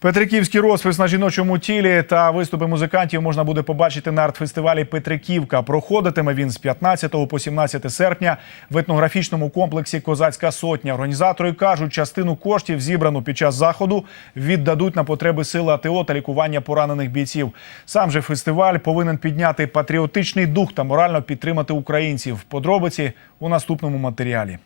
Петриківський розпис на жіночому тілі та виступи музикантів можна буде побачити на арт-фестивалі Петриківка. Проходитиме він з 15 по 17 серпня в етнографічному комплексі Козацька сотня. Організатори кажуть, частину коштів, зібрану під час заходу, віддадуть на потреби сили АТО та лікування поранених бійців. Сам же фестиваль повинен підняти патріотичний дух та морально підтримати українців. Подробиці у наступному матеріалі.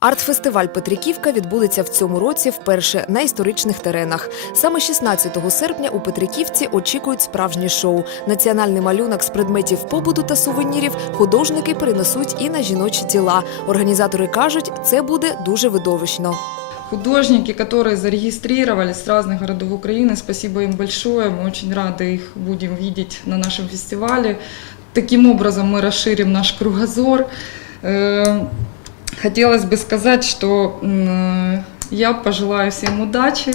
Арт-фестиваль Петриківка відбудеться в цьому році вперше на історичних теренах. Саме 16 серпня у Петриківці очікують справжнє шоу. Національний малюнок з предметів побуту та сувенірів художники перенесуть і на жіночі тіла. Організатори кажуть, це буде дуже видовищно. Художники, которые зарегистрировались с разных городов Украины, спасибо им большое. Мы очень рады их будем видеть на нашем фестивале. Таким образом мы расширим наш кругозор. Э, Хотелось бы сказать, что м, я пожелаю всем удачи,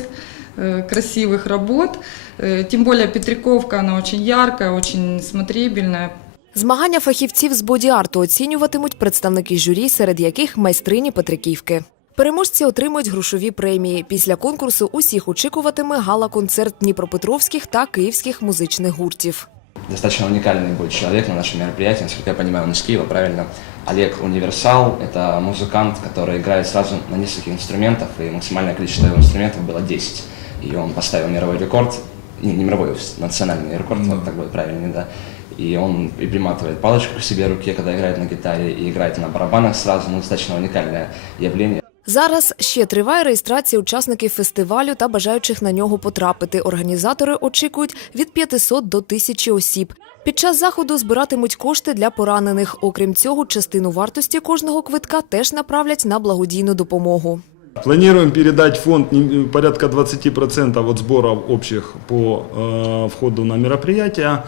э, красивых работ. Э, Тем более Петриковка, она очень яркая, очень смотрибельная, Змагання фахівців з боді-арту оцінюватимуть представники журі, серед яких майстрині Петриківки. Переможці отримують грошові премії. Після конкурсу усіх очікуватиме гала-концерт дніпропетровських та київських музичних гуртів. Достаточно уникальный будет человек на нашем мероприятии, насколько я понимаю, он из Киева, правильно. Олег Универсал – это музыкант, который играет сразу на нескольких инструментах, и максимальное количество его инструментов было 10. И он поставил мировой рекорд, не, не мировой, национальный рекорд, вот так будет правильнее, да. И он и приматывает палочку к себе в руке, когда играет на гитаре, и играет на барабанах сразу, ну, достаточно уникальное явление. Зараз ще триває реєстрація учасників фестивалю та бажаючих на нього потрапити. Організатори очікують від 500 до 1000 осіб. Під час заходу збиратимуть кошти для поранених. Окрім цього, частину вартості кожного квитка теж направлять на благодійну допомогу. Планируем передать фонд не- порядка 20% от сборов общих по э, входу на мероприятие,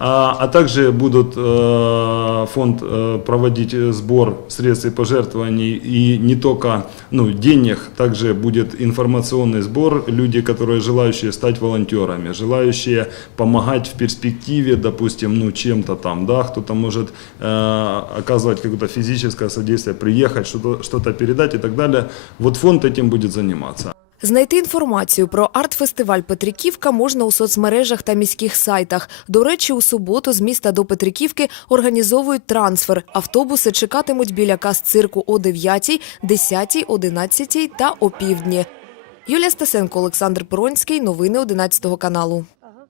а, а также будут э, фонд э, проводить э, сбор средств и пожертвований и не только ну, денег, также будет информационный сбор, люди, которые желающие стать волонтерами, желающие помогать в перспективе, допустим, ну чем-то там, да, кто-то может э, оказывать какое-то физическое содействие, приехать, что-то что передать и так далее. Вот фонд этим будет заниматься. Знайти інформацію про арт-фестиваль Петриківка можна у соцмережах та міських сайтах. До речі, у суботу з міста до Петриківки організовують трансфер. Автобуси чекатимуть біля каз цирку о 9, 10, 11 та опівдні. Юлія Стасенко, Олександр Поронський. Новини 11 каналу.